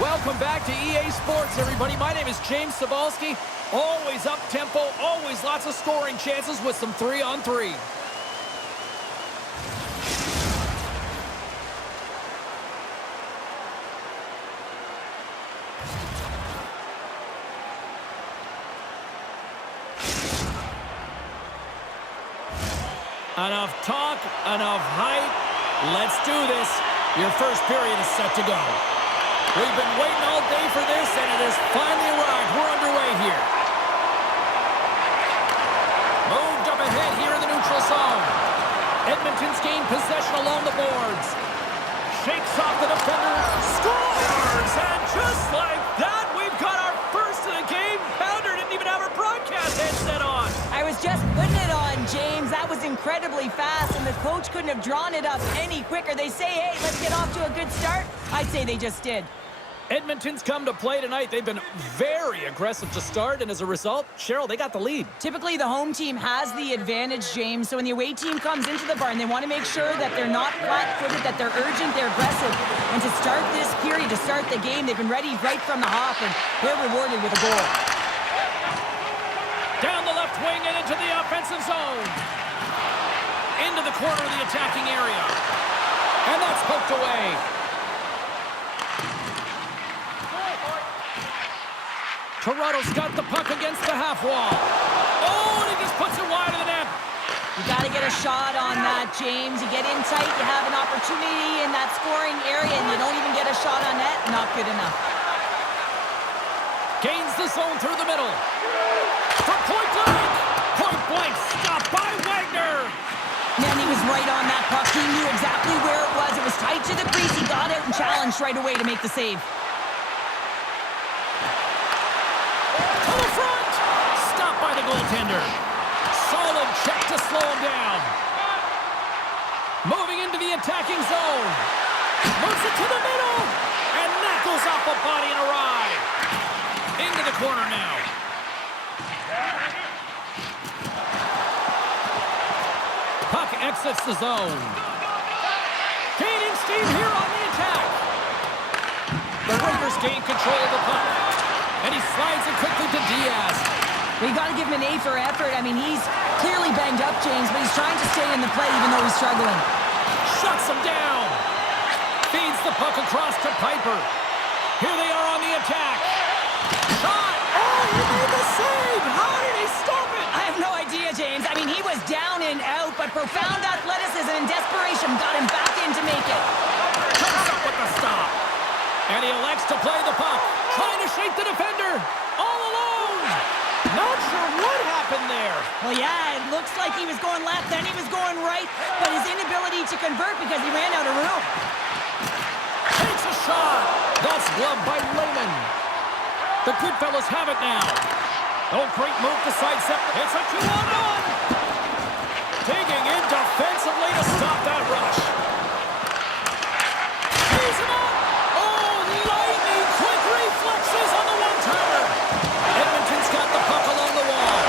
Welcome back to EA Sports, everybody. My name is James Cybulski. Always up-tempo, always lots of scoring chances with some 3-on-3. Enough talk, enough hype. Let's do this. Your first period is set to go. We've been waiting all day for this, and it has finally arrived. We're underway here. Moved up ahead here in the neutral zone. Edmonton's gained possession along the boards. Shakes off the defender. Scores! And just like that, we've got our first of the game. Pounder didn't even have her broadcast headset on. I was just putting it on, James. That was incredibly fast, and the coach couldn't have drawn it up any quicker. They say, hey, let's get off to a good start. I'd say they just did. Edmonton's come to play tonight. They've been very aggressive to start, and as a result, Cheryl, they got the lead. Typically, the home team has the advantage, James. So when the away team comes into the barn, they want to make sure that they're not flat-footed, that they're urgent, they're aggressive. And to start this period, to start the game, they've been ready right from the hop, and they're rewarded with a goal. Down the left wing and into the offensive zone. Into the corner of the attacking area. And that's poked away. Toronto's got the puck against the half wall. Oh, and he just puts it wide of the net. You got to get a shot on that, James. You get in tight, you have an opportunity in that scoring area, and you don't even get a shot on net. Not good enough. Gains the zone through the middle. For point blank. Point blank stopped by Wagner. Man, he was right on that puck. He knew exactly where it was. It was tight to the crease. He got out and challenged right away to make the save. To the front. Stopped by the goaltender. Solid check to slow him down. Moving into the attacking zone. Moves it to the middle. And that goes off a body and a ride. Into the corner now. Puck exits the zone. Gaining steam here on the attack. The Raiders gain control of the puck. And he slides it quickly to Diaz. Well, you got to give him an A for effort. I mean, he's clearly banged up, James, but he's trying to stay in the play even though he's struggling. Shuts him down. Feeds the puck across to Piper. Here they are on the attack. Shot. Oh, he made the save. How did he stop it? I have no idea, James. I mean, he was down and out, but profound athleticism and desperation got him back in to make it. Comes up with the stop. And he elects to play the puck. Trying to shake the defender. All alone. Not sure what happened there. Well, yeah, it looks like he was going left, then he was going right, but his inability to convert because he ran out of room. Takes a shot. That's gloved by Lehman. The Goodfellas have it now. Oh, great move to sidestep. It's a 2-on-1. Digging in defensively to stop that rush. He's him up. Oh, lightning quick reflexes on the one-timer. Edmonton's got the puck along the wall.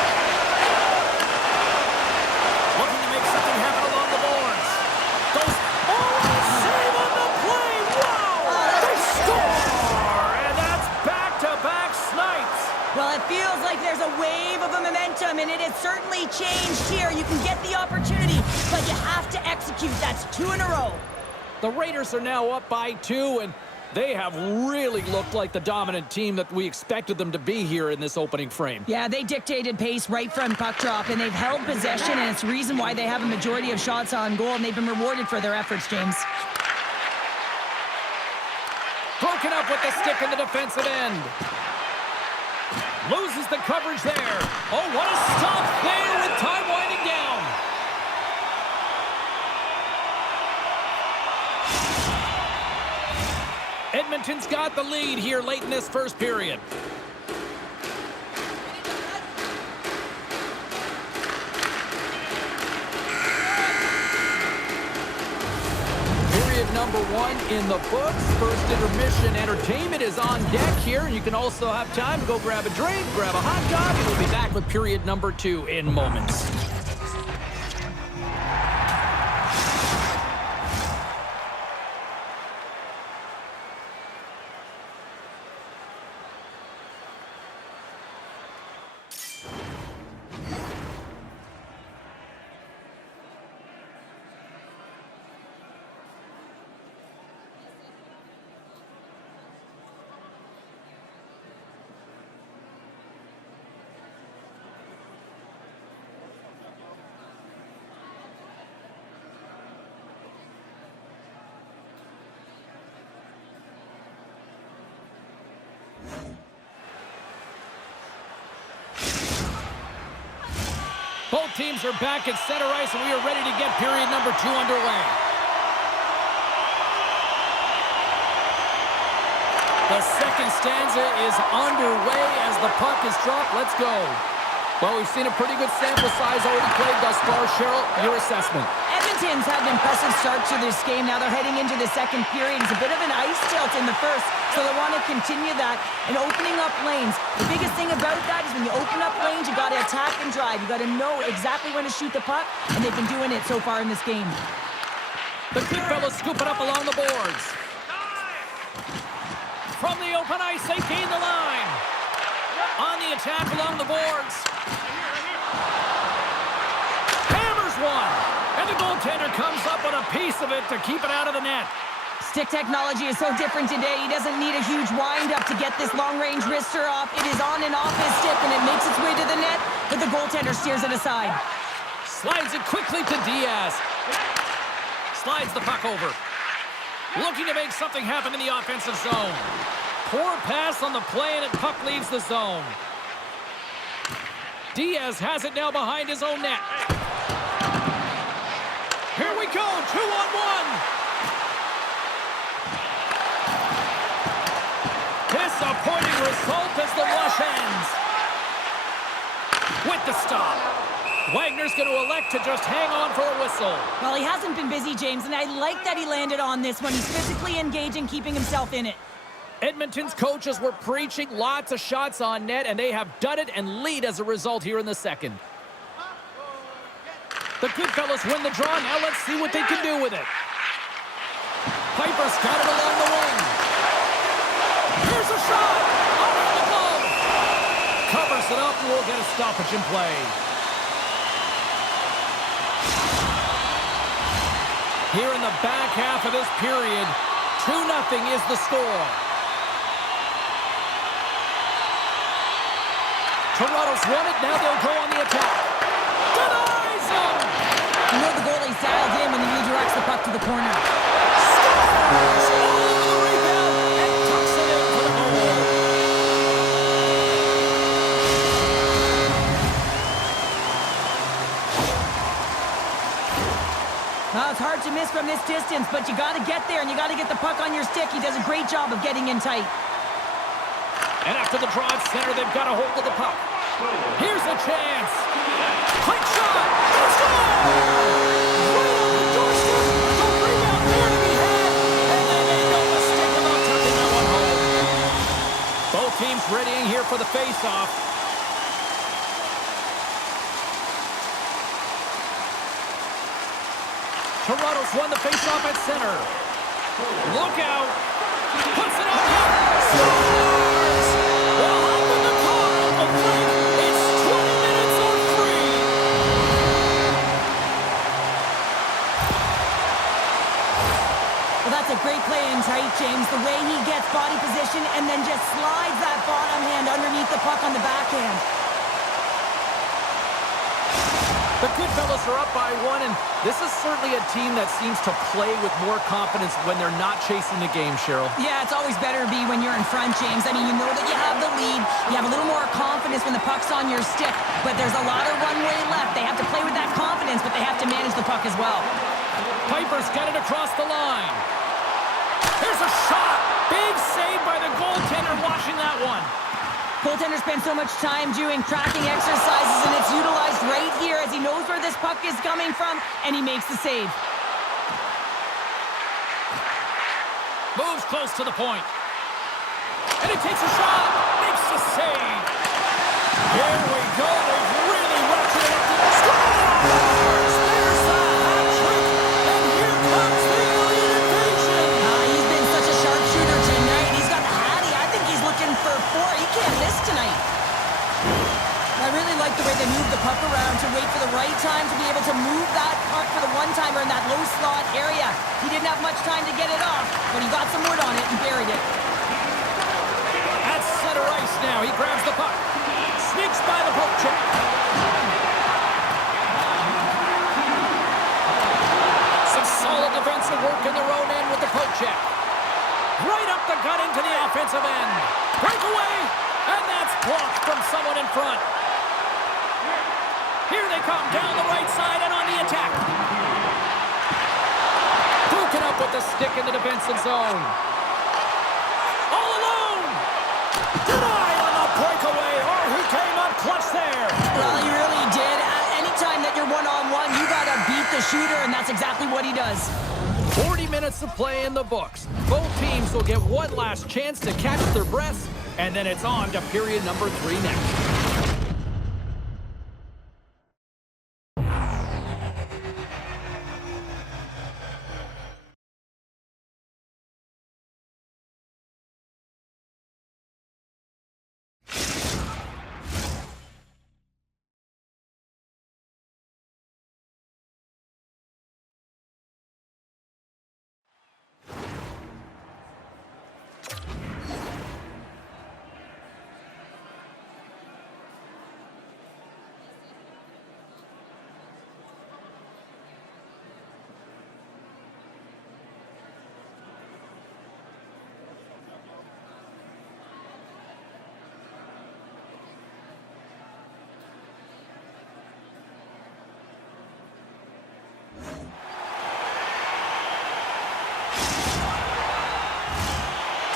Looking to make something happen along the boards. Goes, save on the play. Wow. They score. And that's back-to-back snipes. Well, it feels like there's a wave of a momentum, and it has certainly changed here. You can get the opportunity, but you have to execute. That's 2 in a row. The Raiders are now up by 2, and they have really looked like the dominant team that we expected them to be here in this opening frame. Yeah, they dictated pace right from puck drop, and they've held possession, and it's the reason why they have a majority of shots on goal, and they've been rewarded for their efforts, James. Broken up with the stick in the defensive end. Loses the coverage there. Oh, what a stop there with time winding down. Edmonton's got the lead here late in this first period. Period number 1 in the books. First intermission entertainment is on deck here. You can also have time to go grab a drink, grab a hot dog, and we'll be back with period number 2 in moments. Both teams are back at center ice, and we are ready to get period number 2 underway. The second stanza is underway as the puck is dropped. Let's go. Well, we've seen a pretty good sample size already played thus far. Cheryl, your assessment. Edmonton's had an impressive start to this game. Now they're heading into the second period. It's a bit of an ice tilt in the first, so they want to continue that and opening up lanes. The biggest thing about that is when you open up lanes, you got to attack and drive. You got to know exactly when to shoot the puck, and they've been doing it so far in this game. The Goodfellas scoop it up along the boards. From the open ice, they gain the line. On the attack along the boards. Hammers one. And the goaltender comes up with a piece of it to keep it out of the net. Stick technology is so different today. He doesn't need a huge wind-up to get this long-range wrister off. It is on and off his stick, and it makes its way to the net, but the goaltender steers it aside. Slides it quickly to Diaz. Slides the puck over. Looking to make something happen in the offensive zone. Poor pass on the play, and the puck leaves the zone. Diaz has it now behind his own net. Here we go, 2-on-1. Disappointing result as the rush ends. With the stop. Wagner's going to elect to just hang on for a whistle. Well, he hasn't been busy, James, and I like that he landed on this one. He's physically engaging, keeping himself in it. Edmonton's coaches were preaching lots of shots on net, and they have done it and lead as a result here in the second. The Goodfellas win the draw. Now let's see what they can do with it. Piper's got it along the wing. Here's a shot. Off the glove. Covers it up, and we'll get a stoppage in play. Here in the back half of this period, 2-0 is the score. Toronto's won it. Now they'll go on the attack. Denies him! You know the goalie's dialed in when he redirects the puck to the corner. Scores! Oh, the rebound! And tucks it in for the goal. Well, it's hard to miss from this distance, but you got to get there, and you got to get the puck on your stick. He does a great job of getting in tight. And after the draw at center, they've got a hold of the puck. Here's a chance. Quick shot. Let's go! Right on the doorstep. The rebound there to be had. And they made no mistake about tucking that one home. Both teams readying here for the face-off. Toronto's won the face-off at center. Look out. Puts it on here. Scores! Well, up in the car, Uncle Frank. It's 20 minutes or free. Well, that's a great play in tight, James. The way he gets body position and then just slides that bottom hand underneath the puck on the backhand. The Goodfellas are up by 1, and this is certainly a team that seems to play with more confidence when they're not chasing the game, Cheryl. Yeah, it's always better to be when you're in front, James. I mean, you know that you have the lead. You have a little more confidence when the puck's on your stick, but there's a lot of runway left. They have to play with that confidence, but they have to manage the puck as well. Piper's got it across the line. Here's a shot. Big save by the goaltender watching that one. Goaltender spends so much time doing tracking exercises, and it's utilized right here as he knows where this puck is coming from, and he makes the save. Moves close to the point. And it takes a shot. Makes the save. Here we go. They've really ratcheted up the scores. There's the hat trick. And here comes the alien invasion. He's been such a sharpshooter tonight. He's got the hattie. I think he's looking for 4. He can't miss tonight. I really like the way they move the puck around to wait for the right time to be able to move that puck for the one-timer in that low slot area. He didn't have much time to get it off, but he got some wood on it and buried it. At center ice now. He grabs the puck. Sneaks by the poke check. Some solid defensive work in their own end with the poke check. Right up the gut into the offensive end. Breakaway, and that's blocked from someone in front. Here they come down the right side and on the attack. Broken up with the stick in the defensive zone. All alone. Denied on the breakaway. Oh, he came up clutch there. Well, he really did. Anytime that you're one-on-one, you got to beat the shooter, and that's exactly what he does. 40 minutes of play in the books. Both teams will get one last chance to catch their breaths, and then it's on to period number 3 next.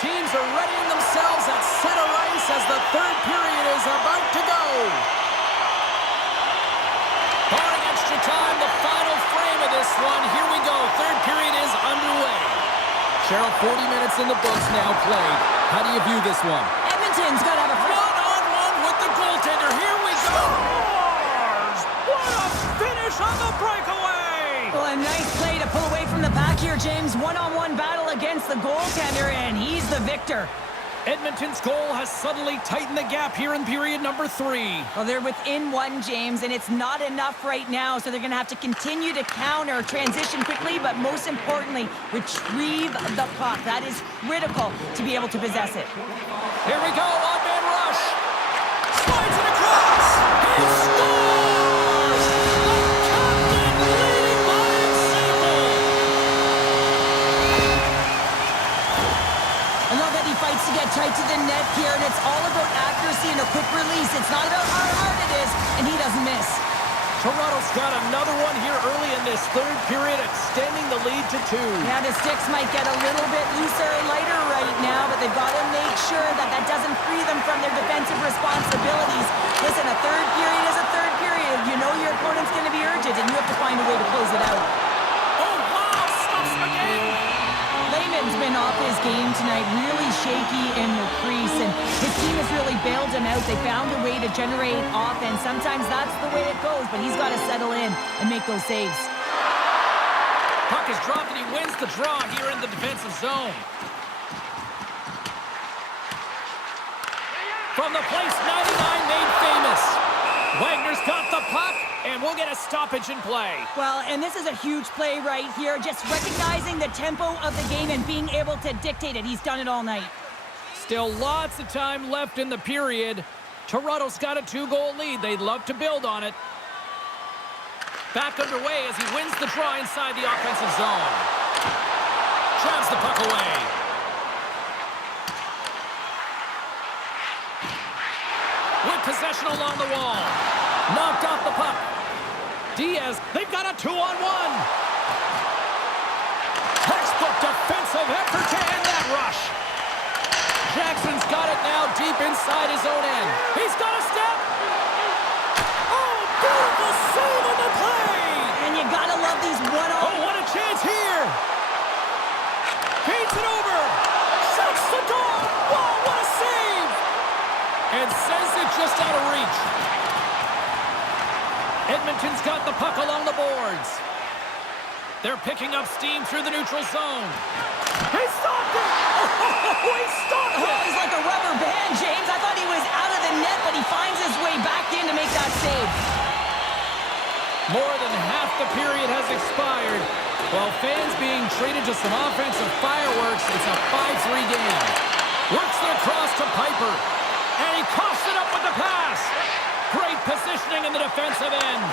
Teams are readying themselves at center ice as the third period is about to go. Barring extra time, the final frame of this one. Here we go. Third period is underway. Cheryl, 40 minutes in the books now played. How do you view this one? Edmonton's got to have a one-on-one with the goaltender. Here we go. Scores! What a finish on the breakaway! Well, a nice play to pull away from the pack here, James. One-on-one battle against the goaltender, and he's the victor. Edmonton's goal has suddenly tightened the gap here in period number 3. Well, they're within one, James, and it's not enough right now, so they're going to have to continue to counter, transition quickly, but most importantly, retrieve the puck. That is critical to be able to possess it. Here we go, odd-man rush. Slides it across. He scores! The captain leading by example. I love that he fights to get tight to the net here, and it's all about accuracy and a quick release. It's not about how hard it is, and he doesn't miss. Toronto's got another one here early in this third period, extending the lead to 2. Yeah, the sticks might get a little bit looser and lighter right now, but they've got to make sure that that doesn't free them from their defensive responsibilities. Listen, a third period is a third period. You know your opponent's going to be urgent, and you have to find a way to close it out. Oh, wow, stops again. Layman's been off his game tonight, really shaky in the crease, and his team has really bailed him out. They found a way to generate offense. Sometimes that's the way it goes, but he's got to settle in and make those saves. Puck is dropped, and he wins the draw here in the defensive zone. From the place 99 made famous. Wagner's got the puck, and we'll get a stoppage in play. Well, and this is a huge play right here, just recognizing the tempo of the game and being able to dictate it. He's done it all night. Still lots of time left in the period. Toronto's got a 2-goal lead. They'd love to build on it. Back underway as he wins the draw inside the offensive zone. Drives the puck away. With possession along the wall. Knocked off the puck. Diaz, they've got a 2-on-1. Textbook defensive effort to end that rush. Jackson's got it now deep inside his own end. He's got a step. Oh, beautiful save on the play. And you gotta love these one-on. Oh, what a chance here. Feeds it over. Shuts the door. Whoa, what a save. And sends it just out of reach. Edmonton's got the puck along the boards. They're picking up steam through the neutral zone. He stopped it! Oh, he stopped it! Oh, he's like a rubber band, James. I thought he was out of the net, but he finds his way back in to make that save. More than half the period has expired. While fans being treated to some offensive fireworks, it's a 5-3 game. Works it across to Piper. And he coughs it up with the pass. Great positioning in the defensive end.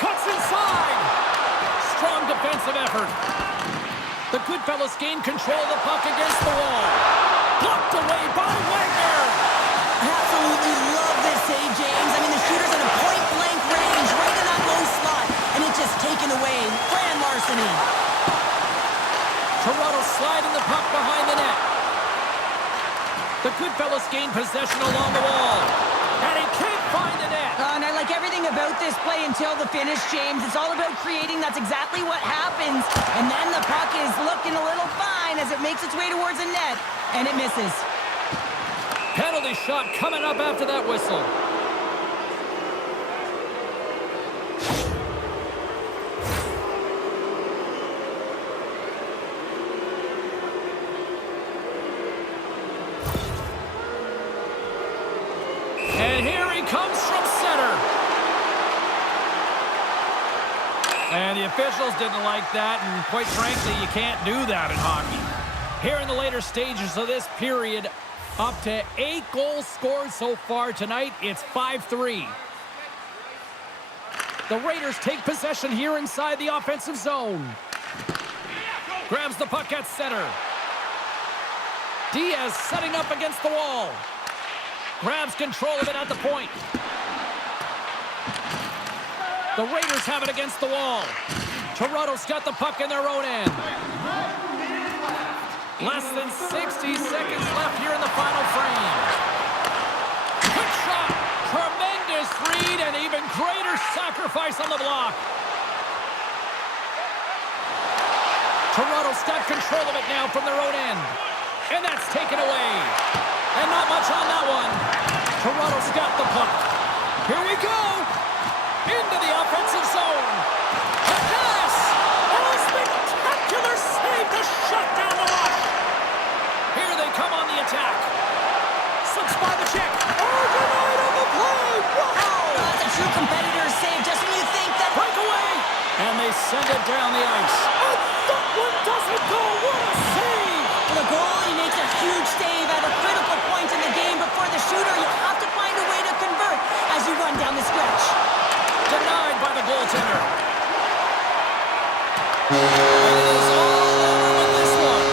Cuts inside. Strong defensive effort. The Goodfellas gain control of the puck against the wall. Blocked away by Wagner. I absolutely love this The Goodfellas gain possession along the wall. And he can't find the net. And I like everything about this play until the finish, James. It's all about creating. That's exactly what happens. And then the puck is looking a little fine as it makes its way towards the net. And it misses. Penalty shot coming up after that whistle. And here he comes from center. And the officials didn't like that, and quite frankly, you can't do that in hockey. Here in the later stages of this period, up to 8 goals scored so far tonight. It's 5-3. The Raiders take possession here inside the offensive zone. Grabs the puck at center. Diaz setting up against the wall. Grabs control of it at the point. The Raiders have it against the wall. Toronto's got the puck in their own end. Less than 60 seconds left here in the final frame. Quick shot. Tremendous read and even greater sacrifice on the block. Toronto's got control of it now from their own end. And that's taken away. And not much on that one. Toronto's got the puck. Here we go. Into the offensive zone. A pass. Oh, a spectacular save to shut down the rush. Here they come on the attack. Slips by the check. Oh, denied on the play. Wow. That's a true competitor's save. Just when you think that... Breakaway. And they send it down the ice. And that one doesn't go. What a save. The goalie makes a huge save at a critical point in the game, but for the shooter, you have to find a way to convert as you run down the stretch. Denied by the goaltender. And it is all over with this one.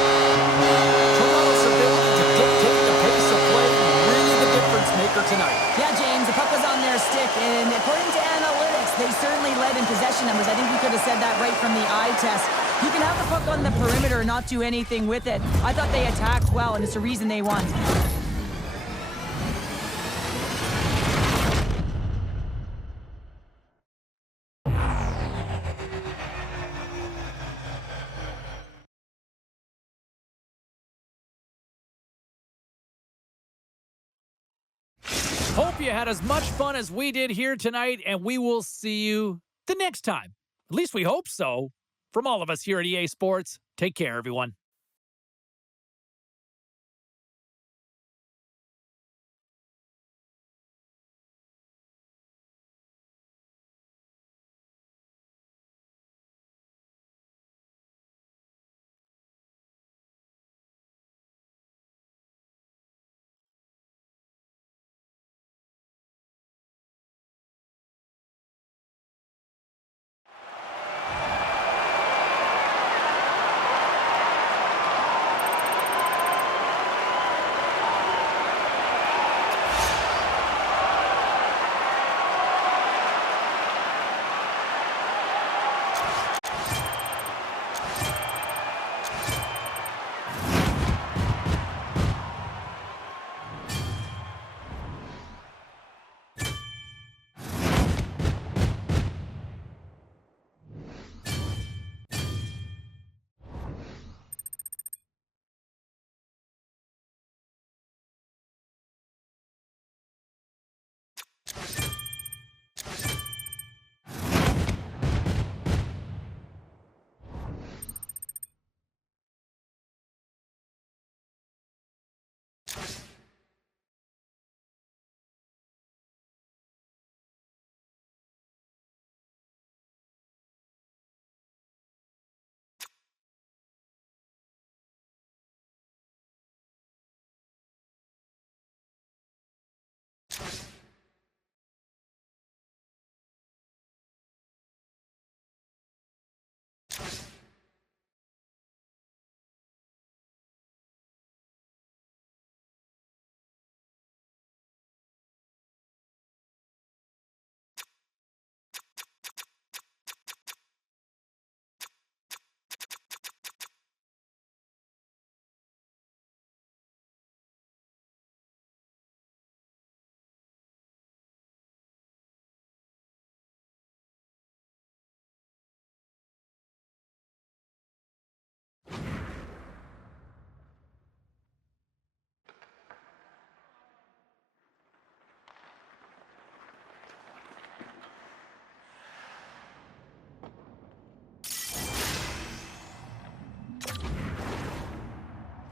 Toronto's ability to dictate the pace of play, really the difference maker tonight. Yeah, James, the puck was on their stick, and according to analytics, they certainly led in possession numbers. I think we could have said that right from the eye test. You can have the puck on the perimeter and not do anything with it. I thought they attacked well, and it's the reason they won. Hope you had as much fun as we did here tonight, and we will see you the next time. At least we hope so. From all of us here at EA Sports, take care, everyone.